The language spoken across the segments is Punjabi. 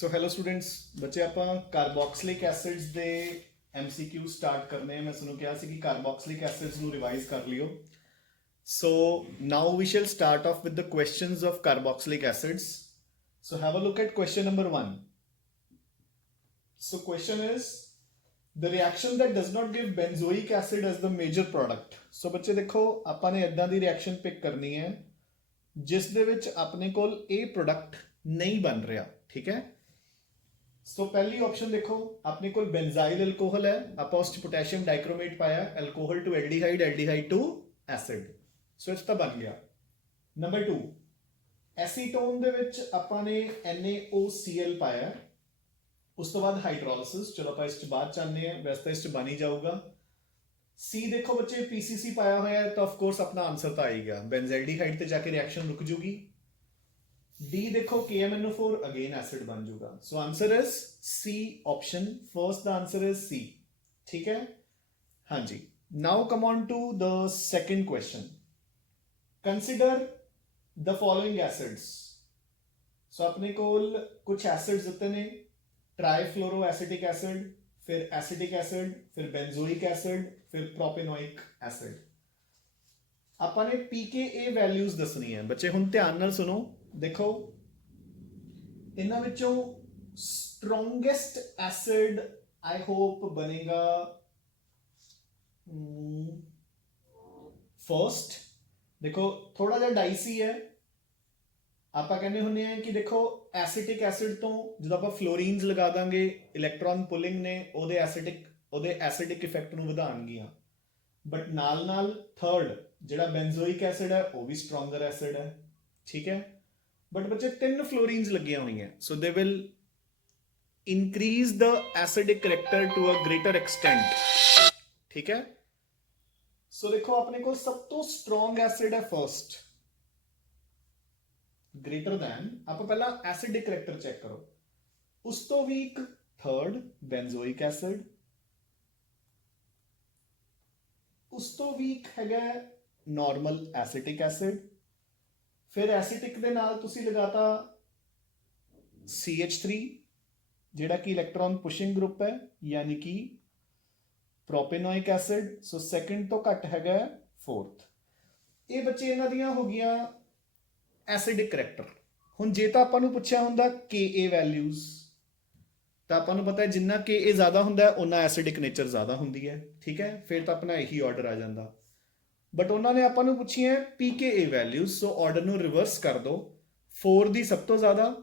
सो हेलो स्टूडेंट्स बच्चे ਆਪਾਂ ਕਾਰਬੋਕਸਿਲਿਕ ਐਸਿਡਸ ਦੇ MCQ ਸਟਾਰਟ ਕਰਨੇ ਆ। ਮੈਂ ਤੁਹਾਨੂੰ ਕਿਹਾ ਸੀ ਕਿ ਕਾਰਬੋਕਸਿਲਿਕ ਐਸਿਡਸ ਨੂੰ ਰਿਵਾਈਜ਼ ਕਰ ਲਿਓ। So now we shall start off with the questions of carboxylic acids. So have a look at question number 1। So question is the reaction that does not give benzoic acid as the major product। so ਬੱਚੇ ਦੇਖੋ ਆਪਾਂ ਨੇ ਇਦਾਂ ਦੀ ਰਿਐਕਸ਼ਨ ਪਿਕ ਕਰਨੀ ਹੈ ਜਿਸ ਦੇ ਵਿੱਚ ਆਪਣੇ ਕੋਲ ਇਹ ਪ੍ਰੋਡਕਟ ਨਹੀਂ ਬਣ ਰਿਹਾ। ਠੀਕ ਹੈ, ਸੋ ਪਹਿਲੀ ਆਪਸ਼ਨ ਦੇਖੋ ਆਪਣੇ ਕੋਲ ਬੈਂਜ਼ਾਈਲ ਐਲਕੋਹਲ ਹੈ, ਆਪਾਂ ਉਸ ਚ ਪੋਟਾਸ਼ੀਅਮ ਡਾਈਕ੍ਰੋਮੇਟ ਪਾਇਆ, alcohol to aldehyde, aldehyde to acid. ਸੋ ਇਸ ਤਾਂ ਬਣ ਗਿਆ। ਨੰਬਰ 2 ਐਸੀਟੋਨ ਦੇ ਵਿੱਚ ਆਪਾਂ ਨੇ NaOCl ਪਾਇਆ, ਉਸ ਤੋਂ ਬਾਅਦ ਹਾਈਡਰੋਲਿਸਿਸ। ਚਲੋ ਆਪਾਂ ਇਸ ਚ ਬਾਅਦ ਚਾਹੁੰਦੇ ਹਾਂ, ਵੈਸੇ ਤਾਂ ਇਸ ਚ ਬਣ ਹੀ ਜਾਊਗਾ। ਸੀ ਦੇਖੋ ਬੱਚੇ PCC ਪਾਇਆ ਹੋਇਆ ਹੈ ਤਾਂ ਆਫ ਕੋਰਸ ਆਪਣਾ ਆਨਸਰ ਤਾਂ ਆਏਗਾ, ਬੈਂਜ਼ੈਲਡੀਹਾਈਡ ਤੇ ਜਾ ਕੇ ਰਿਐਕਸ਼ਨ ਰੁਕ ਜੂਗੀ। ਡੀ ਦੇਖੋ KMNO4 ਅਗੇਨ ਐਸਿਡ ਬਣ ਜੂਗਾ। So answer is C option first, ਦਾ ਆਨਸਰ ਇਜ਼ C। ਠੀਕ ਹੈ, ਹਾਂਜੀ। Now come on to the second question. Consider the following acids. So ਆਪਣੇ ਕੋਲ ਕੁਝ ਐਸਿਡਸ ਦਿੱਤੇ ਨੇ, ट्राईफ्लोरो एसिटिक एसिड, फिर एसिटिक एसिड, फिर बेंजोइक एसिड, फिर प्रोपेनोइक एसिड। ਆਪਾਂ ਨੇ pKa ਵੈਲਿਊਜ਼ ਦੱਸਣੀ ਹੈ ਬੱਚੇ। ਹੁਣ ਧਿਆਨ ਨਾਲ ਸੁਣੋ, ਦੇਖੋ ਇਹਨਾਂ ਵਿੱਚੋਂ ਸਟਰੋਂਗੈਸਟ ਐਸਿਡ ਆਈ ਹੋਪ ਬਣੇਗਾ ਫਰਸਟ। ਦੇਖੋ ਥੋੜਾ ਜਿਹਾ ਡਾਈਸੀ ਹੈ। ਆਪਾਂ ਕਹਿੰਦੇ ਹੁੰਦੇ ਆ ਕਿ ਦੇਖੋ ਐਸਿਟਿਕ ਐਸਿਡ ਤੋਂ ਜਦੋਂ ਆਪਾਂ ਫਲੋਰੀਨਸ ਲਗਾ ਦਾਂਗੇ, ਇਲੈਕਟ੍ਰੋਨ ਪੁਲਿੰਗ ਨੇ ਉਹਦੇ ਐਸਿਡਿਕ ਇਫੈਕਟ ਨੂੰ ਵਧਾਉਣਗੀਆਂ। ਬਟ ਨਾਲ ਨਾਲ ਥਰਡ ਜਿਹੜਾ ਬੈਂਜ਼ੋਇਕ ਐਸਿਡ ਹੈ ਉਹ ਵੀ ਸਟਰੋਂਗਰ ਐਸਿਡ ਹੈ। ਠੀਕ ਹੈ, ਬਟ ਬੱਚੇ 3 ਫਲੋਰੀਨਸ ਲੱਗੀਆਂ ਹੋਈਆਂ, so they will increase the acidic character to a greater extent. ਠੀਕ ਹੈ, ਸੋ ਦੇਖੋ ਆਪਣੇ ਕੋਲ ਸਭ ਤੋਂ ਸਟਰੋਂਗ ਐਸਿਡ ਹੈ ਫਰਸਟ, ग्रेटर दैन। आप पहला एसिडिक करैक्टर चेक करो। उस तो वीक थर्ड बेंजोइक एसिड, उस तो वीक है नॉर्मल एसिटिक एसिड। फिर एसिटिक दे नाल तुसी लगाता CH3 जेड़ा कि इलैक्ट्रॉन पुशिंग ग्रुप है, यानी कि प्रोपेनोइक एसिड। सो सेकंड तो घट है फोर्थ। ये बच्चे इन्हां दियां हो गईयां ਐਸਿਡਿਕ ਕਰੈਕਟਰ। ਹੁਣ ਜੇ ਤਾਂ ਆਪਾਂ ਨੂੰ ਪੁੱਛਿਆ ਹੁੰਦਾ Ka ਵੈਲਿਊਜ਼ ਤਾਂ ਆਪਾਂ ਨੂੰ ਪਤਾ ਹੈ ਜਿੰਨਾ Ka ਜ਼ਿਆਦਾ ਹੁੰਦਾ ਉਹਨਾਂ ਐਸਿਡਿਕ ਨੇਚਰ ਜ਼ਿਆਦਾ ਹੁੰਦੀ ਹੈ। ਠੀਕ ਹੈ, ਫਿਰ ਤਾਂ ਆਪਣਾ ਇਹੀ ਆਰਡਰ ਆ ਜਾਂਦਾ। ਬਟ ਉਹਨਾਂ ਨੇ ਆਪਾਂ ਨੂੰ ਪੁੱਛੀਆਂ pKa ਵੈਲਿਊਜ਼, ਸੋ ਆਰਡਰ ਨੂੰ ਰਿਵਰਸ ਕਰ ਦਿਓ। 4 ਦੀ ਸਭ ਤੋਂ ਜ਼ਿਆਦਾ,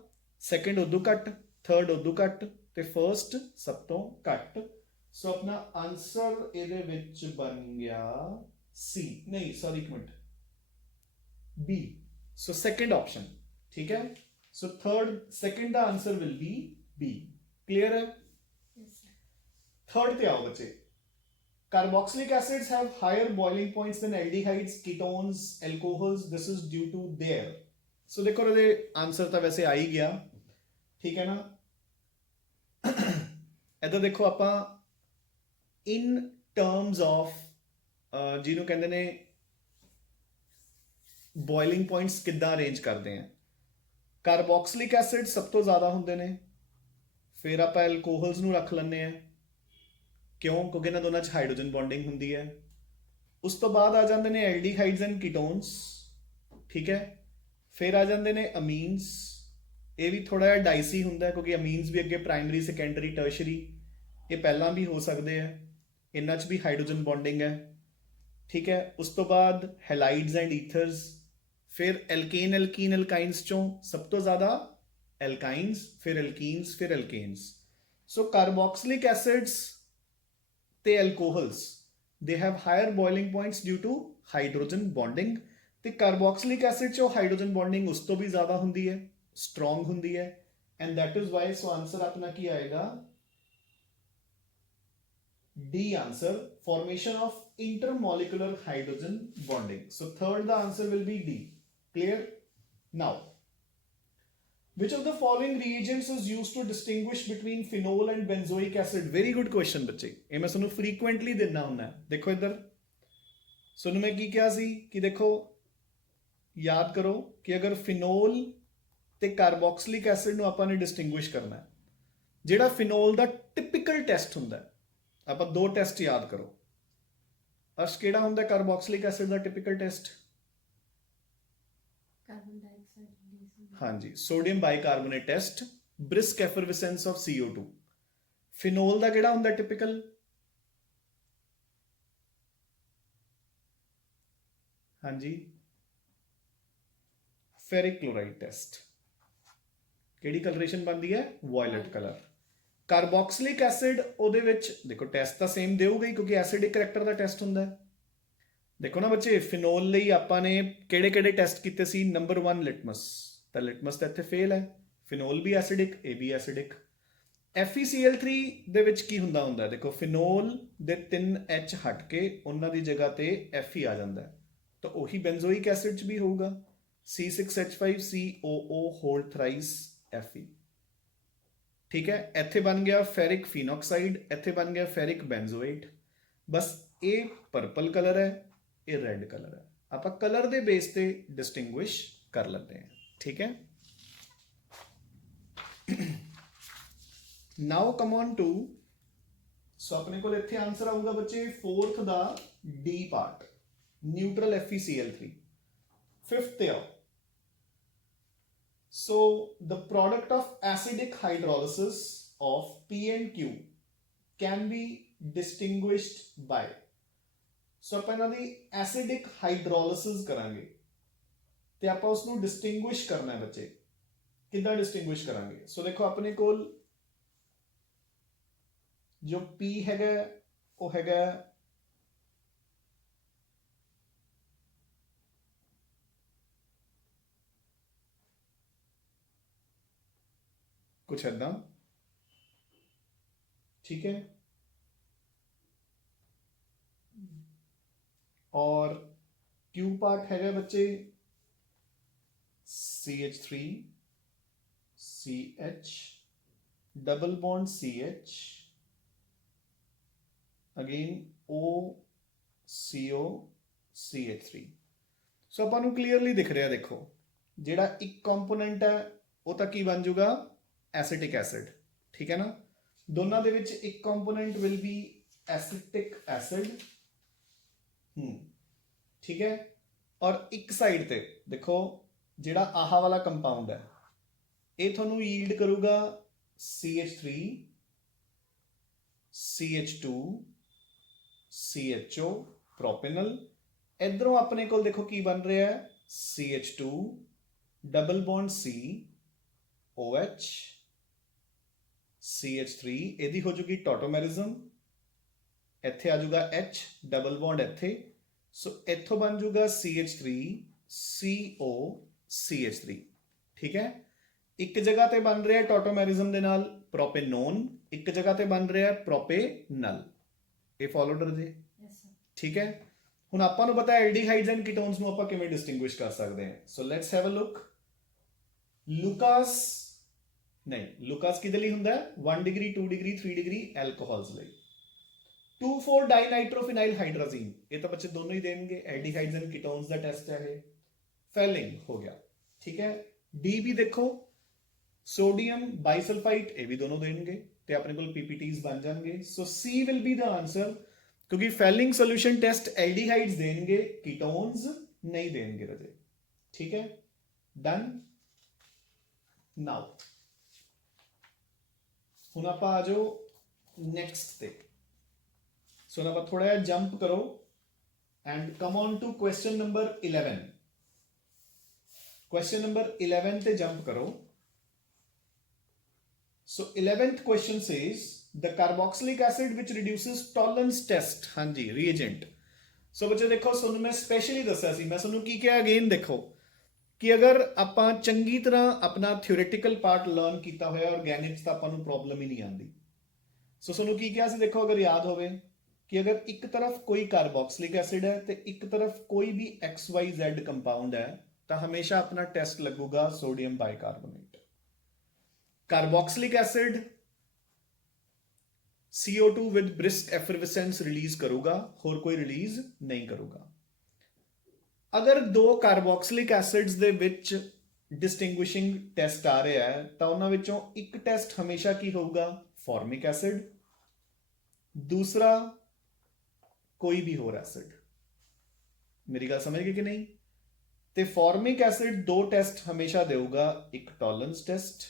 ਸੈਕੰਡ ਉਦੋਂ ਘੱਟ, ਥਰਡ ਉਦੋਂ ਘੱਟ ਤੇ ਫਰਸਟ ਸਭ ਤੋਂ ਘੱਟ। ਸੋ ਆਪਣਾ ਆਨਸਰ ਇਹਦੇ ਵਿੱਚ ਬਣ ਗਿਆ C, ਨਹੀਂ ਸੌਰੀ ਇੱਕ minute, B। So second option, ठीक है। So second the answer will be B। Clear है? Yes sir। Third पे आओ बच्चे। Carboxylic acids have higher boiling points than aldehydes, ketones, alcohols। This is due to their। So देखो रे आंसर तो वैसे आ ही गया, ठीक है ना। इधर देखो ਆਪਾਂ in terms of ਜਿਹਨੂੰ ਕਹਿੰਦੇ ਨੇ ਬੋਇਲਿੰਗ ਪੁਆਇੰਟਸ ਕਿੱਦਾਂ ਅਰੇਂਜ ਕਰਦੇ ਆ। ਕਾਰਬੋਕਸਿਲਿਕ ਐਸਿਡ ਸਭ ਤੋਂ ਜ਼ਿਆਦਾ ਹੁੰਦੇ ਨੇ, ਫਿਰ ਆਪਾਂ ਐਲਕੋਹਲਸ ਨੂੰ ਰੱਖ ਲੈਂਦੇ ਆ। ਕਿਉਂ? ਕਿਉਂਕਿ ਇਹਨਾਂ ਦੋਨਾਂ 'ਚ ਹਾਈਡਰੋਜਨ ਬੌਂਡਿੰਗ ਹੁੰਦੀ ਹੈ। ਉਸ ਤੋਂ ਬਾਅਦ ਆ ਜਾਂਦੇ ਨੇ ਐਲਡੀਹਾਈਡਸ ਐਂਡ ਕੀਟੋਨਸ। ਠੀਕ ਹੈ, ਫਿਰ ਆ ਜਾਂਦੇ ਨੇ ਅਮੀਨਸ। ਇਹ ਵੀ ਥੋੜਾ ਜਿਹਾ ਡਾਈਸੀ ਹੁੰਦਾ ਕਿਉਂਕਿ ਅਮੀਨਸ ਵੀ ਅੱਗੇ ਪ੍ਰਾਇਮਰੀ, ਸੈਕੰਡਰੀ, ਟਰਸ਼ਰੀ, ਇਹ ਪਹਿਲਾਂ ਵੀ ਹੋ ਸਕਦੇ ਆ। ਇਹਨਾਂ 'ਚ ਵੀ ਹਾਈਡਰੋਜਨ ਬੌਂਡਿੰਗ ਹੈ। ਠੀਕ ਹੈ, ਉਸ ਤੋਂ ਬਾਅਦ ਹੈਲਾਈਡਸ ਐਂਡ ਈਥਰਸ। फिर एल्केन, एल्कीन, एल्काइंस चों सब तो ज्यादा एल्काइंस, फिर एल्कीन्स, फिर एल्केन्स। सो कार्बोक्सिलिक एसिड्स ते alcohols they have higher boiling points due to hydrogen bonding. ते कार्बोक्सिलिक एसिड चो हाइड्रोजन बॉन्डिंग उस तो भी ज्यादा हुंदी है, स्ट्रॉन्ग हुंदी है, and that is why. So answer अपना की आएगा D answer, formation of intermolecular hydrogen bonding। So third the answer will be D। Clear? Now, which of the following reagents is used to distinguish between phenol and benzoic acid? Very good question बच्चे, ये मैं सुनो frequently देना होना है। देखो इधर सुनो मैं की क्या सी कि देखो याद करो कि अगर फिनोल ਤੇ ਕਾਰਬੋਕਸਿਲਿਕ ਐਸਿਡ ਨੂੰ ਆਪਾਂ ਨੇ ਡਿਸਟਿੰਗੁਇਸ਼ ਕਰਨਾ ਹੈ। ਜਿਹੜਾ ਫਿਨੋਲ ਦਾ ਟਿਪੀਕਲ ਟੈਸਟ ਹੁੰਦਾ ਹੈ, ਆਪਾਂ ਦੋ ਟੈਸਟ ਯਾਦ ਕਰੋ। ਅਰਸ਼, ਕਿਹੜਾ ਹੁੰਦਾ ਕਾਰਬੋਕਸਿਲਿਕ ਐਸਿਡ ਦਾ typical test? Carbon dioxide release. ਹਾਂਜੀ, sodium bicarbonate test, brisk effervescence of CO2। Phenol ਦਾ ਕਿਹੜਾ ਹੁੰਦਾ ਟਿਪੀਕਲ? ਹਾਂਜੀ, ਫੈਰਿਕ ਕਲੋਰਾਈਡ ਟੈਸਟ। ਕਿਹੜੀ ਕਲਰੇਸ਼ਨ ਬਣਦੀ ਹੈ? Wallet colour. ਕਾਰਬੋਕਸਿਲਿਕ ਐਸਿਡ ਉਹਦੇ ਵਿੱਚ ਦੇਖੋ ਟੈਸਟ ਤਾਂ ਸੇਮ ਦੇਊਗਾ ਹੀ, ਕਿਉਂਕਿ ਐਸਿਡਿਕ ਕਰੈਕਟਰ ਦਾ ਟੈਸਟ ਹੁੰਦਾ ਹੈ। ਦੇਖੋ ਨਾ ਬੱਚੇ, ਫਿਨੋਲ ਲਈ ਆਪਾਂ ਨੇ ਕਿਹੜੇ ਕਿਹੜੇ ਟੈਸਟ ਕੀਤੇ ਸੀ? ਨੰਬਰ 1 ਲਿਟਮਸ, ਤਾਂ ਲਿਟਮਸ ਤਾਂ ਇੱਥੇ ਫੇਲ ਹੈ। ਫਿਨੋਲ ਵੀ ਐਸਿਡਿਕ, ਇਹ ਵੀ ਐਸਿਡਿਕ। FeCl3 ਦੇ ਵਿੱਚ ਕੀ ਹੁੰਦਾ? ਦੇਖੋ ਫਿਨੋਲ ਦੇ 3H ਹਟ ਕੇ ਉਹਨਾਂ ਦੀ ਜਗ੍ਹਾ ਤੇ Fe ਆ ਜਾਂਦਾ ਹੈ, ਤਾਂ ਉਹੀ ਬੈਂਜ਼ੋਇਕ ਐਸਿਡ 'ਚ ਵੀ ਹੋਊਗਾ, C6H5COO ਹੋਲ ਥਰਾਈਸ Fe। ਠੀਕ ਹੈ, ਇੱਥੇ ਬਣ ਗਿਆ ਫੈਰਿਕ ਫੀਨੋਕਸਾਈਡ, ਇੱਥੇ ਬਣ ਗਿਆ ਫੈਰਿਕ ਬੈਂਜ਼ੋਏਟ। ਬਸ ਇਹ ਪਰਪਲ ਕਲਰ ਹੈ, ਇਹ ਰੈੱਡ ਕਲਰ ਹੈ। ਆਪਾਂ ਕਲਰ ਦੇ ਬੇਸ ਤੇ ਡਿਸਟਿੰਗੁਇਸ਼ ਕਰ ਲੈਂਦੇ ਹਾਂ। ਠੀਕ ਹੈ, ਨਾਓ ਕਮ ਔਨ ਟੂ, ਸੋ ਆਪਣੇ ਕੋਲ ਇੱਥੇ ਆਨਸਰ ਆਊਗਾ ਬੱਚੇ 4th ਦਾ D part, neutral FeCl3। 5th ਤੇ ਆਓ। So the product of acidic hydrolysis of P and Q can be distinguished by, so ਆਪਾਂ ਇਹਨਾਂ ਦੀ acidic hydrolysis ਕਰਾਂਗੇ ਤੇ ਆਪਾਂ ਉਸ ਨੂੰ distinguish ਕਰਨਾ ਹੈ ਬੱਚੇ। ਕਿੱਦਾਂ distinguish ਕਰਾਂਗੇ? ਸੋ ਦੇਖੋ ਆਪਣੇ ਕੋਲ ਜੋ P ਹੈਗਾ ਉਹ ਹੈਗਾ कुछ ऐदा, ठीक है, और Q पार्ट है बच्चे CH3 CH double bond CH again OCO CH3। सो अपन क्लीयरली दिख रहा, देखो जेड़ा एक कंपोनेंट है वो तो की बन जूगा एसिटिक एसिड। ठीक है ना, दोनों दे विच एक component will be acetic acid. ठीक है, और एक साइड ते देखो जेड़ा आहा वाला कंपाउंड है ये थोनू यील्ड करूगा CH3 CH2 CHO प्रोपेनल। इधरों अपने को देखो की बन रहा है CH2 double bond C OH CH3, ਇਹਦੀ ਹੋ ਜੂਗੀ ਟੋਟੋਮੈਰਿਜ਼ਮ, ਇੱਥੇ ਆ ਜੂਗਾ H ਡਬਲ ਬੌਂਡ ਇੱਥੇ, ਸੋ ਇੱਥੋਂ ਬਣ ਜੂਗਾ CH3 CO CH3। ਠੀਕ ਹੈ, ਇੱਕ ਜਗ੍ਹਾ ਤੇ ਬਣ ਰਿਹਾ ਟੋਟੋਮੈਰਿਜ਼ਮ ਦੇ ਨਾਲ ਪ੍ਰੋਪੇਨੋਨ, ਇੱਕ ਜਗ੍ਹਾ ਤੇ ਬਣ ਰਿਹਾ ਪ੍ਰੋਪੇਨਲ। ਇਹ ਫੋਲੋਡ ਰਜੇ? Yes sir. ਠੀਕ ਹੈ, ਹੁਣ ਆਪਾਂ ਨੂੰ ਪਤਾ ਐਲਡੀਹਾਈਡਸ ਐਂਡ ਕੀਟੋਨਸ ਨੂੰ ਆਪਾਂ ਕਿਵੇਂ ਡਿਸਟਿੰਗੁਇਸ਼ ਕਰ ਸਕਦੇ ਹਾਂ। So let's have a look. Lucas नहीं, लुकास किदे लिए हुंदा है? 1 डिग्री 2 डिग्री 3 डिग्री एल्कोहल्स लिए। 2,4 डाइनाइट्रोफिनाइल हाइड्राजीन, ये तो बच्चे दोनों ही देंगे, एल्डिहाइड्स एंड कीटोन्स दा टेस्ट है। फेलिंग हो गया। ठीक है, डी भी देखो सोडियम बाइसल्फाइट, ये भी दोनों देंगे ते अपने को पीपीटीज बन जाएंगे। सो सी विल बी द आंसर, क्योंकि फेलिंग सॉल्यूशन टेस्ट एल्डिहाइड्स देंगे, कीटोन्स नहीं देंगे रजे। ठीक है, डन। नाउ ਹੁਣ ਆਪਾਂ ਆ ਜਾਓ ਨੈਕਸਟ ਤੇ। ਸੋ ਨਾ ਆਪਾਂ ਥੋੜਾ ਜਿਹਾ ਜੰਪ ਕਰੋ and come on to question number 11। Question number 11 ਤੇ ਜੰਪ ਕਰੋ। ਸੋ 11th question says the carboxylic acid which reduces tolerance test, ਹਾਂਜੀ reagent। ਸੋ ਬੱਚੇ ਦੇਖੋ ਤੁਹਾਨੂੰ ਮੈਂ ਸਪੈਸ਼ਲੀ ਦੱਸਿਆ ਸੀ, ਮੈਂ ਤੁਹਾਨੂੰ ਕੀ ਕਿਹਾ ਅਗੇਨ ਦੇਖੋ ਕਿ ਅਗਰ ਆਪਾਂ ਚੰਗੀ ਤਰ੍ਹਾਂ ਆਪਣਾ ਥਿਓਰੇਟੀਕਲ ਪਾਰਟ ਲਰਨ ਕੀਤਾ ਹੋਇਆ ਆਰਗੈਨਿਕਸ ਤਾਂ ਆਪਾਂ ਨੂੰ ਪ੍ਰੋਬਲਮ ਹੀ ਨਹੀਂ ਆਉਂਦੀ। ਸੋ ਤੁਹਾਨੂੰ ਕੀ ਕਿਹਾ ਸੀ ਦੇਖੋ, ਅਗਰ ਯਾਦ ਹੋਵੇ ਕਿ ਅਗਰ ਇੱਕ ਤਰਫ ਕੋਈ ਕਾਰਬੋਕਸਿਲਿਕ ਐਸਿਡ ਹੈ ਤੇ ਇੱਕ ਤਰਫ ਕੋਈ ਵੀ XYZ ਕੰਪਾਊਂਡ ਹੈ ਤਾਂ ਹਮੇਸ਼ਾ ਆਪਣਾ ਟੈਸਟ ਲੱਗੂਗਾ sodium bicarbonate. Carboxylic acid CO2 with brisk effervescence release ਕਰੂਗਾ, ਹੋਰ ਕੋਈ ਰਿਲੀਜ਼ ਨਹੀਂ ਕਰੂਗਾ। ਅਗਰ ਦੋ ਕਾਰਬੋਕਸਿਲਿਕ ਐਸਿਡਸ ਦੇ ਵਿੱਚ ਡਿਸਟਿੰਗੁਇਸ਼ਿੰਗ ਟੈਸਟ ਆ ਰਿਹਾ ਹੈ ਤਾਂ ਉਹਨਾਂ ਵਿੱਚੋਂ ਇੱਕ ਟੈਸਟ ਹਮੇਸ਼ਾ ਕੀ ਹੋਊਗਾ, ਫਾਰਮਿਕ ਐਸਿਡ, ਦੂਸਰਾ ਕੋਈ ਵੀ ਹੋਰ ਐਸਿਡ। ਮੇਰੀ ਗੱਲ ਸਮਝ ਗਏ ਕਿ ਨਹੀਂ? ਤੇ ਫਾਰਮਿਕ ਐਸਿਡ ਦੋ ਟੈਸਟ ਹਮੇਸ਼ਾ ਦੇਊਗਾ, ਇੱਕ ਟੋਲਰੈਂਸ ਟੈਸਟ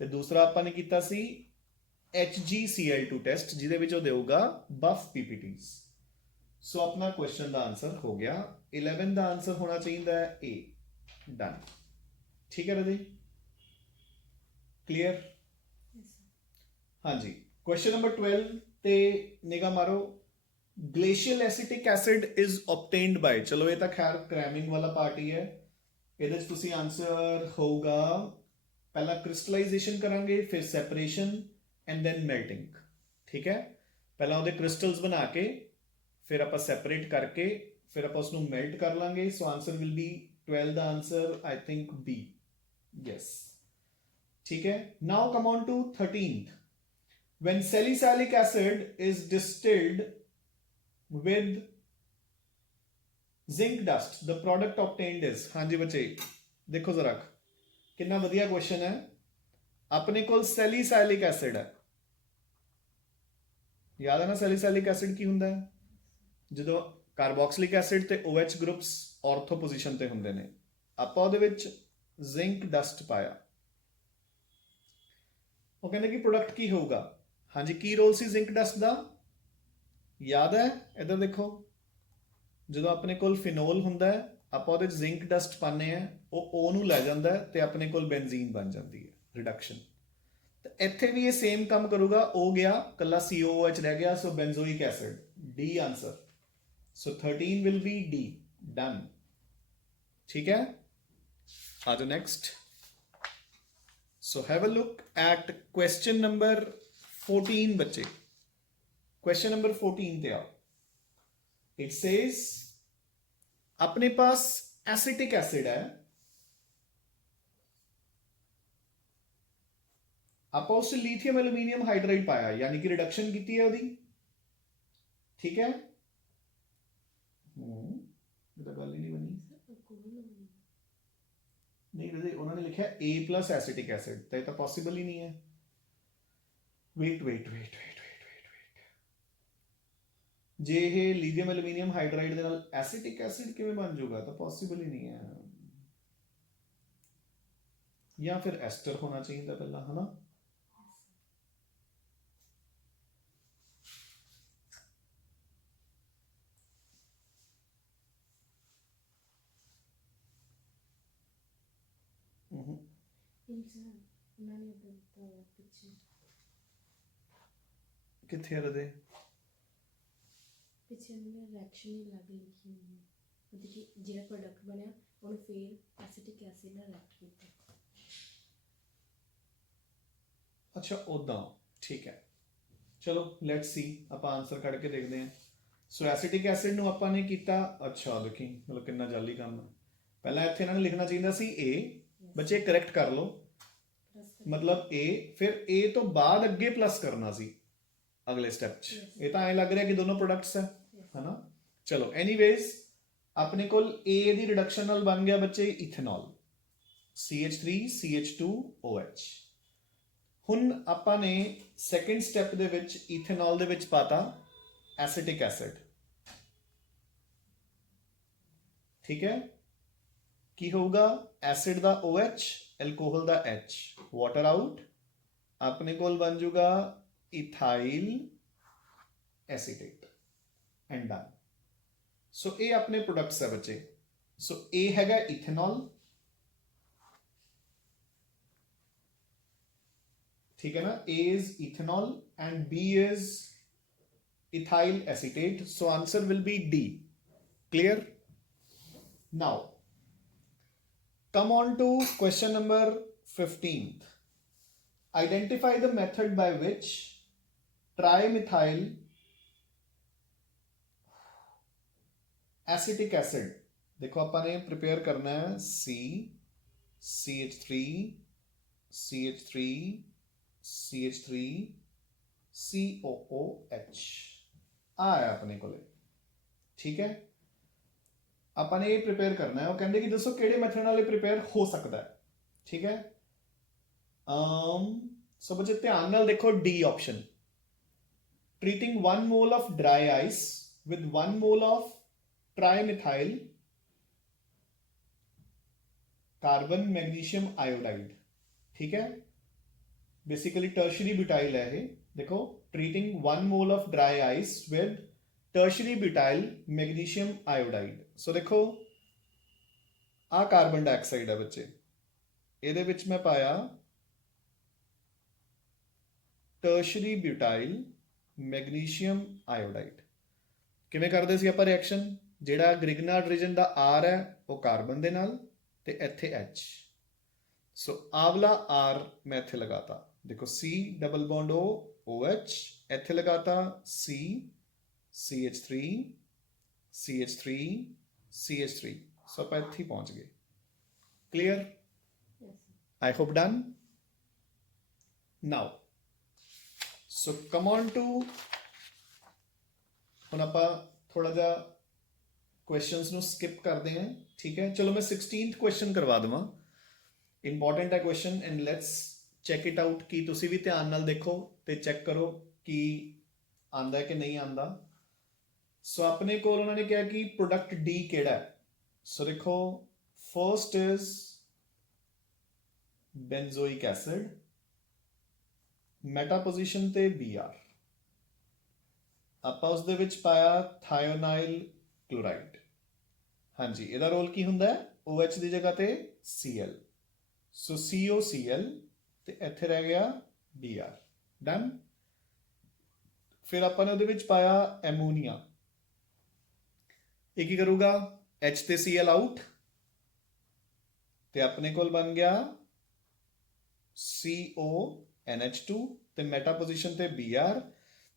ਤੇ ਦੂਸਰਾ ਆਪਾਂ ਨੇ ਕੀਤਾ ਸੀ HgCl2 ਟੈਸਟ, ਜਿਹਦੇ ਵਿੱਚ ਉਹ ਦੇਊਗਾ ਬਫ PPTs। ਸੋ ਆਪਣਾ ਕੁਐਸਚਨ ਦਾ ਆਨਸਰ ਹੋ ਗਿਆ 11 ਦਾ ਆਨਸਰ ਹੋਣਾ ਚਾਹੀਦਾ ਹੈ A। ਡਨ। ਠੀਕ ਹੈ ਰਾਜੇ, ਕਲੀਅਰ? Yes, sir. ਹਾਂਜੀ, ਕੁਐਸਚਨ ਨੰਬਰ 12 ਤੇ ਨਿਗਾਹ ਮਾਰੋ। Glacial acetic acid is obtained by, ਚਲੋ ਇਹ ਤਾਂ ਖੈਰ ਕ੍ਰੈਮਿੰਗ ਵਾਲਾ ਪਾਰਟ ਹੀ ਹੈ। ਇਹਦੇ ਚ ਤੁਸੀਂ ਆਨਸਰ ਹੋਊਗਾ, ਪਹਿਲਾਂ ਕ੍ਰਿਸਟਲਾਈਜੇਸ਼ਨ ਕਰਾਂਗੇ, ਫਿਰ ਸੈਪਰੇਸ਼ਨ ਐਂਡ ਦੈਨ ਮੈਲਟਿੰਗ। ਠੀਕ ਹੈ, ਪਹਿਲਾਂ ਉਹਦੇ ਕ੍ਰਿਸਟਲਸ ਬਣਾ ਕੇ ਫਿਰ ਆਪਾਂ ਸੈਪਰੇਟ ਕਰਕੇ ਫਿਰ ਆਪਾਂ ਉਸਨੂੰ ਮੈਲਟ ਕਰ ਲਾਂਗੇ। ਸੋ ਆਨਸਰ ਵਿਲ ਬੀ 12 ਦਾ answer I think B। Yes, ਠੀਕ ਹੈ। Now come on to 13th। when salicylic acid is distilled with zinc dust, the product obtained is, ਹਾਂਜੀ ਬੱਚੇ ਦੇਖੋ ਜ਼ਰਾ ਕਿੰਨਾ ਵਧੀਆ ਕੁਐਸਚਨ ਹੈ। ਆਪਣੇ ਕੋਲ ਸੈਲੀਸਾਈਲਿਕ ਐਸਿਡ ਹੈ, ਯਾਦ ਹੈ ਨਾ ਸੈਲੀਸਾਈਲਿਕ ਐਸਿਡ ਕੀ ਹੁੰਦਾ ਹੈ? ਜਦੋਂ ਕਾਰਬੋਕਸਿਲਿਕ ਐਸਿਡ ਤੇ OH ਗਰੁੱਪਸ ਆਰਥੋ ਪੋਜੀਸ਼ਨ ਤੇ ਹੁੰਦੇ ਨੇ, ਆਪਾਂ ਉਹਦੇ ਵਿੱਚ ਜ਼ਿੰਕ ਡਸਟ ਪਾਇਆ। ਉਹ ਕਹਿੰਦੇ ਕਿ ਪ੍ਰੋਡਕਟ ਕੀ ਹੋਊਗਾ? ਹਾਂਜੀ, ਕੀ ਰੋਲ ਸੀ ਜ਼ਿੰਕ ਡਸਟ ਦਾ? ਯਾਦ ਹੈ? ਇੱਧਰ ਦੇਖੋ, ਜਦੋਂ ਆਪਣੇ ਕੋਲ ਫਿਨੋਲ ਹੁੰਦਾ ਹੈ ਆਪਾਂ ਉਹਦੇ ਜ਼ਿੰਕ ਡਸਟ ਪਾਉਂਦੇ ਆ, ਉਹ O ਨੂੰ ਲੈ ਜਾਂਦਾ ਹੈ ਤੇ ਆਪਣੇ ਕੋਲ ਬੈਂਜ਼ੀਨ ਬਣ ਜਾਂਦੀ ਹੈ, ਰਿਡਕਸ਼ਨ। ਤੇ ਇੱਥੇ ਵੀ ਇਹ ਸੇਮ ਕੰਮ ਕਰੂਗਾ, O ਗਿਆ, ਕੱਲਾ COOH ਰਹਿ ਗਿਆ, so benzoic acid. D answer. So 13 will be D। Done. ਠੀਕ ਹੈ, ਆ ਜਾਓ next. So have a look at question number 14 ਬੱਚੇ। क्वेश्चन नंबर 14 पे आओ। इट सेज अपने पास एसिटिक एसिड है, आप उस लिथियम एल्यूमिनियम हाइड्राइड पाया, यानी कि रिडक्शन की है ओदी। ठीक है, गल ही नहीं बनी। नहीं रजे, उन्होंने लिखा A+ एसिटिक एसिड, तो ये तो पॉसिबल ही नहीं है। वेट वेट वेट वेट, ਜੇ ਇਹ ਲੀਥੀਅਮ ਐਲੂਮੀਨੀਅਮ ਹਾਈਡਰਾਈਡ ਦੇ ਨਾਲ ਐਸਿਟਿਕ ਐਸਿਡ ਕਿਵੇਂ ਬਣ ਜਾਊਗਾ? ਤਾਂ ਪੋਸੀਬਲ ਹੀ ਨਹੀਂ ਹੈ। ਜਾਂ ਫਿਰ ਐਸਟਰ ਹੋਣਾ ਚਾਹੀਦਾ ਪਹਿਲਾਂ, ਹਨਾ? ਕਿੱਥੇ ਰਦੇ? ਪਿੱਛੇ ਉਹਨੇ ਰਿਐਕਸ਼ਨ ਹੀ ਲੱਗ ਲਿਖੀ ਹੋਈ ਹੈ, ਮਤਲਬ ਕਿ ਜਿਹੜਾ ਪ੍ਰੋਡਕਟ ਬਣਿਆ ਉਹਨੂੰ ਫੇਰ ਐਸੀਟਿਕ ਐਸਿਡ ਨਾਲ ਰਿਐਕਟ ਕੀਤਾ। ਅੱਛਾ ਉਦਾਂ, ਠੀਕ ਹੈ। ਚਲੋ ਲੈਟਸ ਸੀ, ਆਪਾਂ ਆਨਸਰ ਕੱਢ ਕੇ ਦੇਖਦੇ ਹਾਂ। ਸੋ ਐਸਿਟਿਕ ਐਸਿਡ ਨੂੰ ਆਪਾਂ ਨੇ ਕੀਤਾ, ਅੱਛਾ ਦੇਖੀ ਮਤਲਬ ਕਿੰਨਾ ਜਾਲੀ ਕੰਮ ਹੈ। ਪਹਿਲਾਂ ਇੱਥੇ ਇਹਨਾਂ ਨੇ ਲਿਖਣਾ ਚਾਹੀਦਾ ਸੀ A, ਬੱਚੇ ਕਰੈਕਟ ਕਰ ਲਓ, ਮਤਲਬ A, ਫਿਰ A ਤੋਂ ਬਾਅਦ ਅੱਗੇ ਪਲੱਸ ਕਰਨਾ ਸੀ ਅਗਲੇ ਸਟੈਪ 'ਚ। ਇਹ ਤਾਂ ਐਂ ਲੱਗ ਰਿਹਾ ਕਿ ਦੋਨੋਂ ਪ੍ਰੋਡਕਟਸ ਹੈ, ਹਨਾ? ਚਲੋ ਐਨੀਵੇਜ਼, ਆਪਣੇ ਕੋਲ A ਦੀ ਰਿਡਕਸ਼ਨ ਨਾਲ ਬਣ ਗਿਆ ਬੱਚੇ ਇਥੇਨੋਲ, CH3CH2OH। ਹੁਣ ਆਪਾਂ ਨੇ ਸੈਕੰਡ ਸਟੈਪ ਦੇ ਵਿੱਚ ਇਥੇਨੋਲ ਦੇ ਵਿੱਚ ਪਾਤਾ ਐਸਿਟਿਕ ਐਸਿਡ। ਠੀਕ ਹੈ, ਕੀ ਹੋਊਗਾ? ਐਸਿਡ ਦਾ OH, ਐਲਕੋਹਲ ਦਾ H, ਵਾਟਰ ਆਊਟ, ਆਪਣੇ ਕੋਲ ਬਣ ਜਾਊਗਾ ਇਥਾਈਲ ਐਸੀਟੇਟ ਐਂਡ ਡਨ। ਸੋ ਇਹ ਆਪਣੇ ਪ੍ਰੋਡਕਟਸ ਹੈ ਬੱਚੇ। ਸੋ A ਹੈਗਾ ਇਥੇਨੋਲ, ठीक है ना? A is ethanol and B is ethyl acetate. So answer will be D. Clear? Now come on to question number 15th. Identify the method by which trimethyl acetic acid, देखो अपन ने प्रिपेयर करना है CH3 COOH आया अपने को। ठीक है, ਆਪਾਂ ਨੇ ਇਹ ਪ੍ਰਿਪੇਅਰ ਕਰਨਾ ਹੈ। ਉਹ ਕਹਿੰਦੇ ਕਿ ਦੱਸੋ ਕਿਹੜੇ ਮੈਥਡ ਨਾਲ ਇਹ ਪ੍ਰਿਪੇਅਰ ਹੋ ਸਕਦਾ ਹੈ। ਠੀਕ ਹੈ, ਸੋ ਬੱਚੇ ਧਿਆਨ ਨਾਲ ਦੇਖੋ D option, treating 1 mole of dry ice with 1 mole of trimethyl carbon magnesium iodide। ठीक है, बेसिकली टर्शरी ब्यूटाइल है ये। देखो, treating 1 mole of dry ice with tertiary butyl magnesium iodide। सो देखो आ कार्बन डाइऑक्साइड है बच्चे, ਇਹਦੇ ਵਿੱਚ ਮੈਂ ਪਾਇਆ tertiary butyl magnesium iodide। ਕਿਵੇਂ ਕਰਦੇ ਸੀ ਆਪਾਂ ਰਿਐਕਸ਼ਨ, ਜਿਹੜਾ ਗ੍ਰਿਗਨਾਰਡ ਰੀਜਨ ਦਾ R ਹੈ ਉਹ ਕਾਰਬਨ ਦੇ ਨਾਲ ਤੇ ਇੱਥੇ H। ਸੋ ਆਵਲਾ R ਮੈਂ ਇੱਥੇ ਲਗਾਤਾ, ਦੇਖੋ C double bond O OH, ਇੱਥੇ ਲਗਾਤਾ C CH3 CH3 CH3। ਸੋ ਆਪਾਂ ਇੱਥੇ ਪਹੁੰਚ ਗਏ। Clear? I hope done. Now, so come on to, ਹੁਣ ਆਪਾਂ ਥੋੜਾ ਜਿਹਾ ਕੁਐਸਚਨਸ ਨੂੰ ਸਕਿਪ ਕਰਦੇ ਹਾਂ। ਠੀਕ ਹੈ, ਚਲੋ ਮੈਂ 16th ਕੁਐਸਚਨ ਕਰਵਾ ਦਵਾਂ, ਇੰਪੋਰਟੈਂਟ ਹੈ question, and let's check it out ਕਿ ਤੁਸੀਂ ਵੀ ਧਿਆਨ ਨਾਲ ਦੇਖੋ ਤੇ ਚੈੱਕ ਕਰੋ ਕਿ ਆਂਦਾ ਹੈ ਕਿ ਨਹੀਂ ਆਂਦਾ। ਸੋ ਆਪਣੇ ਕੋਲ ਉਹਨਾਂ ਨੇ ਕਿਹਾ ਕਿ ਪ੍ਰੋਡਕਟ ਡੀ ਕਿਹੜਾ ਹੈ। ਸੋ ਦੇਖੋ, first is benzoic acid, meta position ਤੇ Br, ਆਪਾਂ ਉਸ ਦੇ ਵਿੱਚ ਪਾਇਆ ਥਾਇਓਨਾਈਲ ਕਲੋਰਾਈਡ। ਹਾਂਜੀ, ਇਹਦਾ ਰੋਲ ਕੀ ਹੁੰਦਾ ਹੈ, OH ਦੀ ਜਗ੍ਹਾ ਤੇ Cl, ਸੋ COCl ਤੇ ਇੱਥੇ ਰਹਿ ਗਿਆ Br। ਡਨ। ਫਿਰ ਆਪਾਂ ਨੇ ਉਹਦੇ ਵਿੱਚ ਪਾਇਆ ਐਮੋਨੀਆ, ਇਹ ਕੀ ਕਰੂਗਾ, H ਤੇ Cl ਆਊਟ ਤੇ ਆਪਣੇ ਕੋਲ ਬਣ ਗਿਆ CONH2 ਤੇ ਮੈਟਾ ਪੋਜੀਸ਼ਨ ਤੇ Br।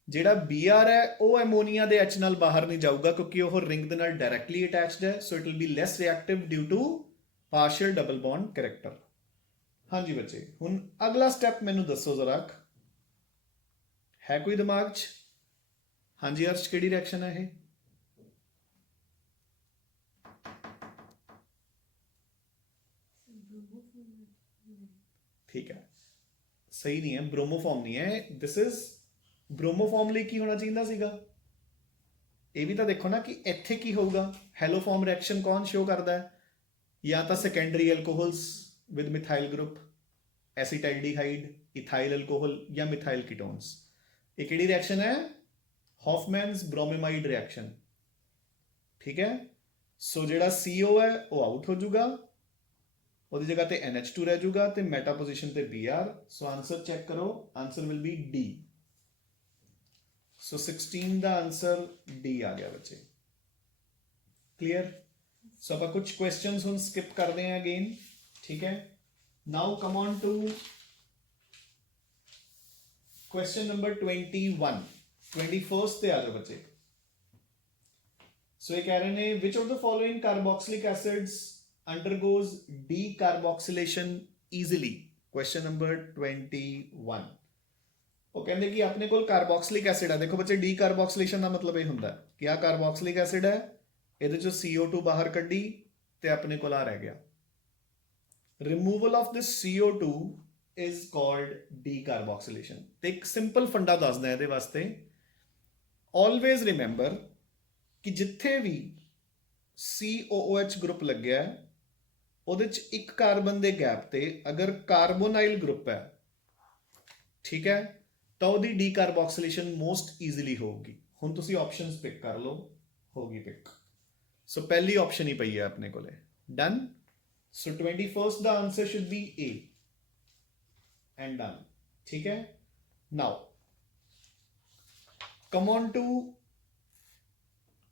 ਜਿਹੜਾ Br ਹੈ ਉਹ ਐਮੋਨੀਆ ਦੇ H ਨਾਲ ਬਾਹਰ ਨਹੀਂ ਜਾਊਗਾ ਕਿਉਂਕਿ ਉਹ ਰਿੰਗ ਦੇ ਨਾਲ ਡਾਇਰੈਕਟਲੀ ਅਟੈਚਡ ਹੈ, so it will be less reactive due to partial double bond character. ਹਾਂਜੀ ਬੱਚੇ, ਹੁਣ ਅਗਲਾ ਸਟੈਪ ਮੈਨੂੰ ਦੱਸੋ ਜ਼ਰਾ, ਹੈ ਕੋਈ ਦਿਮਾਗ 'ਚ? ਹਾਂਜੀ ਅਰਸ਼, ਕਿਹੜੀ ਰਿਐਕਸ਼ਨ ਹੈ ਇਹ? ਠੀਕ ਹੈ, ਸਹੀ ਨਹੀਂ ਹੈ, ਬ੍ਰੋਮੋਫਾਰਮ ਨਹੀਂ ਹੈ, ਦਿਸ ਇਜ਼ ਬ੍ਰੋਮੋਫਾਰਮ ਲਈ ਕੀ ਹੋਣਾ ਚਾਹੀਦਾ ਸੀਗਾ, ਇਹ ਵੀ ਤਾਂ ਦੇਖੋ ਨਾ ਕਿ ਇੱਥੇ ਕੀ ਹੋਊਗਾ, ਹੈਲੋਫਾਰਮ ਰਿਐਕਸ਼ਨ ਕੌਣ ਸ਼ੋ ਕਰਦਾ ਹੈ, ਜਾਂ ਤਾਂ secondary alcohols with methyl group, acetaldehyde, ethyl alcohol ਜਾਂ ਮਿਥਾਈਲ ਕੀਟੋਨਸ। ਇਹ ਕਿਹੜੀ ਰਿਐਕਸ਼ਨ ਹੈ, ਹੌਫਮੈਨਸ ਬ੍ਰੋਮੇਮਾਈਡ ਰਿਐਕਸ਼ਨ। ਠੀਕ ਹੈ, ਸੋ ਜਿਹੜਾ CO ਹੈ ਉਹ ਆਊਟ ਹੋ ਜਾਊਗਾ, ਉਹਦੀ ਜਗ੍ਹਾ ਤੇ NH2 ਰਹਿ ਜਾਊਗਾ ਤੇ ਮੈਟਾ ਪੋਜੀਸ਼ਨ ਤੇ Br। ਸੋ ਆਨਸਰ ਚੈੱਕ ਕਰੋ, answer will be D। So 16 the answer D ਆ ਗਿਆ ਬੱਚੇ। ਕਲੀਅਰ? ਸੋ ਆਪਾਂ ਕੁਝ ਕੁਐਸਚਨਸ ਹੁਣ ਸਕਿਪ ਕਰਦੇ ਹਾਂ ਅਗੇਨ। ਠੀਕ ਹੈ, now come on to question number 21, 21st ਤੇ ਆ ਜਾਓ ਬੱਚੇ। ਸੋ ਇਹ ਕਹਿ ਰਹੇ ਨੇ, which of the following carboxylic acids undergoes decarboxylation easily? Question number 21। ਉਹ ਕਹਿੰਦੇ ਕਿ ਆਪਣੇ ਕੋਲ ਕਾਰਬੋਕਸਿਲਿਕ ਐਸਿਡ ਹੈ। ਦੇਖੋ ਬੱਚੇ, ਡੀਕਾਰਬੋਕਸਿਲੇਸ਼ਨ ਦਾ ਮਤਲਬ ਇਹ ਹੁੰਦਾ ਕਿ ਆ ਕਾਰਬੋਕਸਿਲਿਕ ਐਸਿਡ ਹੈ, ਇਹਦੇ ਚੋਂ CO2 ਬਾਹਰ ਕੱਢੀ ਤੇ ਆਪਣੇ ਕੋਲ ਆ ਰਹਿ ਗਿਆ। Removal of this CO2 is called decarboxylation. ਤੇ ਇੱਕ ਸਿੰਪਲ ਫੰਡਾ ਦੱਸਦਾ ਇਹਦੇ ਵਾਸਤੇ, ਆਲਵੇਜ਼ ਰਿਮੈਂਬਰ ਕਿ ਜਿੱਥੇ ਵੀ COOH ਗਰੁੱਪ ਲੱਗਿਆ ਹੈ ਉਹਦੇ ਚ ਇੱਕ ਕਾਰਬਨ ਦੇ ਗੈਪ ਤੇ ਅਗਰ ਕਾਰਬੋਨਾਈਲ ਗਰੁੱਪ ਹੈ, ਠੀਕ ਹੈ, ਤਾਂ ਉਹਦੀ ਡੀਕਾਰਬੋਕਸਿਲੇਸ਼ਨ ਮੋਸਟ ਈਜ਼ੀਲੀ ਹੋਊਗੀ। ਹੁਣ ਤੁਸੀਂ ਆਪਸ਼ਨਸ ਪਿਕ ਕਰ ਲਓ, ਹੋਗੀ ਪਿਕ। ਸੋ ਪਹਿਲੀ ਆਪਸ਼ਨ ਹੀ ਪਈ ਹੈ ਆਪਣੇ ਕੋਲੇ। ਡਨ। ਸੋ 21st ਦਾ answer should be A and done. ਠੀਕ ਹੈ, now come on to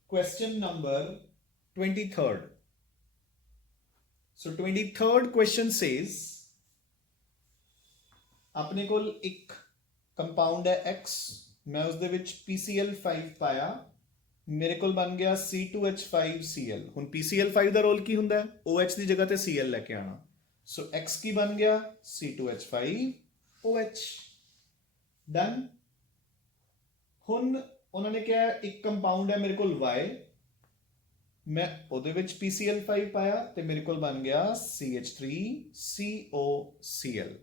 question number 23rd। So 23rd question says, ਆਪਣੇ ਕੋਲ ਇੱਕ ਕੰਪਾਊਂਡ ਹੈ X, ਮੈਂ ਉਸ ਦੇ ਵਿੱਚ PCl5 ਪਾਇਆ, ਮੇਰੇ ਕੋਲ ਬਣ ਗਿਆ C2H5Cl। ਹੁਣ PCl5 ਦਾ ਰੋਲ ਕੀ ਹੁੰਦਾ ਹੈ, OH ਦੀ ਜਗ੍ਹਾ ਤੇ Cl ਲੈ ਕੇ ਆਣਾ। ਸੋ X ਕੀ ਬਣ ਗਿਆ, C2H5OH। ਡਨ। ਹੁਣ ਉਹਨਾਂ ਨੇ ਕਿਹਾ ਇੱਕ ਕੰਪਾਊਂਡ ਹੈ ਮੇਰੇ ਕੋਲ Y, ਮੈਂ ਉਹਦੇ ਵਿੱਚ PCl5 ਪਾਇਆ ਤੇ ਮੇਰੇ ਕੋਲ ਬਣ ਗਿਆ CH3COCl,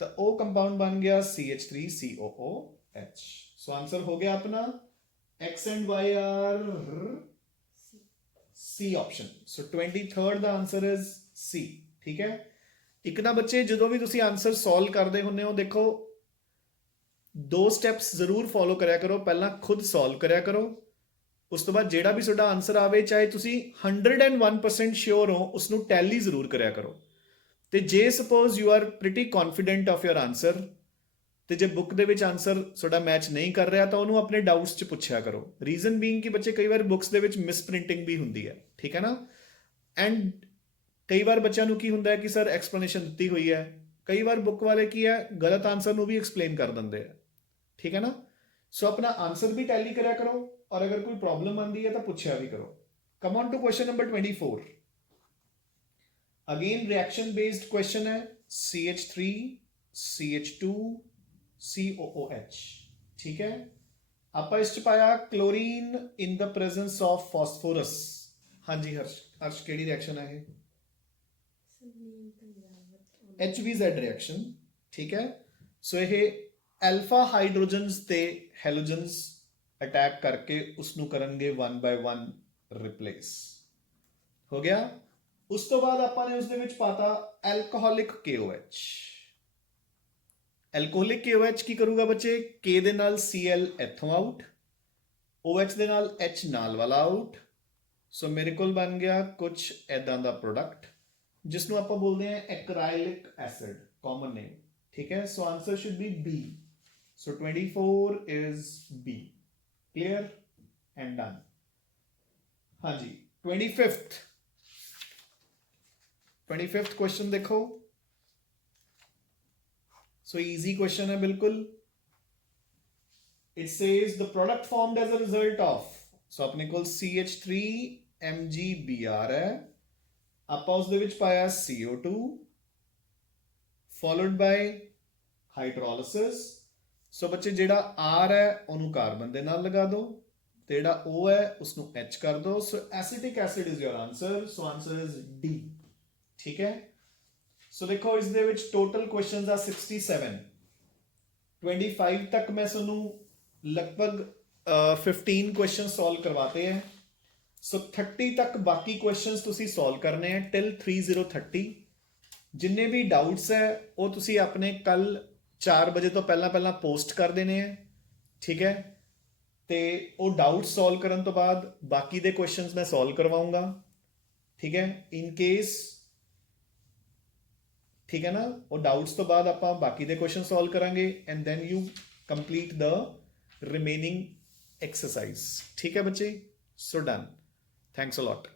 ਤਾਂ ਉਹ ਕੰਪਾਊਂਡ ਬਣ ਗਿਆ CH3COOH। ਸੋ ਆਨਸਰ ਹੋ ਗਿਆ ਆਪਣਾ X and Y are C option। So 23rd the answer is C। ਠੀਕ ਹੈ। ਇੱਕ ਨਾ ਬੱਚੇ ਜਦੋਂ ਵੀ ਤੁਸੀਂ ਆਨਸਰ ਸੋਲਵ ਕਰਦੇ ਹੁੰਦੇ ਹੋ, ਦੇਖੋ 2 ਸਟੈਪਸ ਜ਼ਰੂਰ ਫੋਲੋ ਕਰਿਆ ਕਰੋ। ਪਹਿਲਾਂ ਖੁਦ ਸੋਲਵ ਕਰਿਆ ਕਰੋ, ਉਸ ਤੋਂ ਬਾਅਦ ਜਿਹੜਾ ਵੀ ਤੁਹਾਡਾ ਆਨਸਰ ਆਵੇ, ਚਾਹੇ ਤੁਸੀਂ 101% ਸ਼ੋਰ ਹੋ, ਉਸ ਨੂੰ ਟੈਲੀ ਜ਼ਰੂਰ ਕਰਿਆ ਕਰੋ। ਤੇ ਜੇ suppose you are pretty confident of your answer, ਤੇ ਜੇ ਬੁੱਕ ਦੇ ਵਿੱਚ ਆਨਸਰ ਤੁਹਾਡਾ ਮੈਚ ਨਹੀਂ ਕਰ ਰਿਹਾ, ਤਾਂ ਉਹਨੂੰ ਆਪਣੇ ਡਾਊਟਸ 'ਚ ਪੁੱਛਿਆ ਕਰੋ। ਰੀਜ਼ਨ ਬੀਇੰਗ ਕਿ ਬੱਚੇ ਕਈ ਵਾਰ ਬੁੱਕਸ ਦੇ ਵਿੱਚ ਮਿਸਪ੍ਰਿੰਟਿੰਗ ਵੀ ਹੁੰਦੀ ਹੈ। ਠੀਕ ਹੈ ਨਾ। ਐਂਡ ਕਈ ਵਾਰ ਬੱਚਿਆਂ ਨੂੰ ਕੀ ਹੁੰਦਾ ਹੈ ਕਿ ਸਰ ਐਕਸਪਲੇਨੇਸ਼ਨ ਦਿੱਤੀ ਹੋਈ ਹੈ, ਕਈ ਵਾਰ ਬੁੱਕ ਵਾਲੇ ਕੀ ਹੈ ਗਲਤ ਆਨਸਰ ਨੂੰ ਵੀ ਐਕਸਪਲੇਨ ਕਰ ਦਿੰਦੇ ਆ। ਠੀਕ ਹੈ ਨਾ। ਸੋ ਆਪਣਾ ਆਨਸਰ ਵੀ ਟੈਲੀ ਕਰਿਆ ਕਰੋ, ਔਰ ਅਗਰ ਕੋਈ ਪ੍ਰੋਬਲਮ ਆਉਂਦੀ ਹੈ ਤਾਂ ਪੁੱਛਿਆ ਵੀ ਕਰੋ। Come on to question number 24। Again reaction based question ਹੈ। CH3 CH2 COOH। ਠੀਕ ਹੈ। ਆਪਾਂ ਇਸ ਚ ਪਾਇਆ chlorine in the presence of phosphorus. ਹਾਂਜੀ ਹਰਸ਼ ਕਿਹੜੀ ਰਿਐਕਸ਼ਨ ਹੈ ਇਹ? HBZ reaction. ਠੀਕ ਹੈ। ਸੋ ਇਹ ਐਲਫਾ ਹਾਈਡਰੋਜਨਸ ਤੇ ਹੈਲੋਜਨਸ ਅਟੈਕ ਕਰਕੇ ਉਸ ਨੂੰ ਕਰਨਗੇ 1 by 1 ਰਿਪਲੇਸ। ਹੋ ਗਿਆ। ਉਸ ਤੋਂ ਬਾਅਦ ਆਪਾਂ ਨੇ ਉਸ ਦੇ ਵਿੱਚ ਪਾਤਾ ਐਲਕੋਹਲਿਕ KOH। ਐਲਕੋਹਲਿਕ KOH ਕੀ ਕਰੂਗਾ ਬੱਚੇ? K ਦੇ ਨਾਲ Cl ਇੱਥੋਂ ਆਊਟ, OH ਦੇ ਨਾਲ H ਨਾਲ ਵਾਲਾ ਆਊਟ। ਸੋ ਮੇਰੇ ਕੋਲ ਬਣ ਗਿਆ ਕੁਝ ਐਦਾਂ ਦਾ ਪ੍ਰੋਡਕਟ ਜਿਸ ਨੂੰ ਆਪਾਂ ਬੋਲਦੇ ਹਾਂ ਐਕਰਾਈਲਿਕ ਐਸਿਡ, ਕਾਮਨ ਨੇਮ। ਠੀਕ ਹੈ। So answer should be B। So 24 is B। Clear and done। ਹਾਂਜੀ 25th क्वेश्चन देखो। सो इजी क्वेश्चन है बिल्कुल। It says the product formed as a result of, so अपने को CH3MgBr है, ਆਪਾਂ ਉਸ ਦੇ ਵਿੱਚ ਪਾਇਆ CO2 followed by hydrolysis। ਸੋ ਬੱਚੇ ਜਿਹੜਾ R ਹੈ ਉਹਨੂੰ ਕਾਰਬਨ ਦੇ ਨਾਲ ਲਗਾ ਦਿਓ, ਤੇ ਜਿਹੜਾ O ਹੈ ਉਸ ਨੂੰ H ਕਰ ਦਿਓ। So acetic acid is your answer. So answer is D। ਠੀਕ ਹੈ। ਸੋ ਦੇਖੋ ਇਸ ਦੇ ਵਿੱਚ ਟੋਟਲ ਕੁਐਸਚਨਸ ਆ 67। 25 ਤੱਕ ਮੈਂ ਤੁਹਾਨੂੰ ਲਗਭਗ 15 ਕੁਐਸਚਨ ਸੋਲਵ ਕਰਵਾਤੇ हैं। ਸੋ 30 ਤੱਕ ਬਾਕੀ ਕੁਐਸਚਨਸ ਤੁਸੀਂ ਸੋਲਵ ਕਰਨੇ ਹੈ ਟਿਲ 3030। ਜਿੰਨੇ ਵੀ ਡਾਊਟਸ ਹੈ ਉਹ ਤੁਸੀਂ ਆਪਣੇ ਕੱਲ 4 ਵਜੇ ਤੋਂ ਪਹਿਲਾਂ ਪੋਸਟ ਕਰ ਦੇਣੇ ਹੈ। ਠੀਕ ਹੈ। ਤੇ ਉਹ ਡਾਊਟ ਸੋਲਵ ਕਰਨ ਤੋਂ ਬਾਅਦ ਬਾਕੀ ਦੇ ਕੁਐਸਚਨਸ ਮੈਂ ਸੋਲਵ ਕਰਵਾਉਂਗਾ। ਠੀਕ ਹੈ। ਇਨ ਕੇਸ ਠੀਕ ਹੈ ਨਾ, ਉਹ ਡਾਊਟਸ ਤੋਂ ਬਾਅਦ ਆਪਾਂ ਬਾਕੀ ਦੇ ਕੁਐਸਚਨ ਸੋਲਵ ਕਰਾਂਗੇ and then you complete the remaining exercise. ਠੀਕ ਹੈ ਬੱਚੇ। So done. Thanks a lot.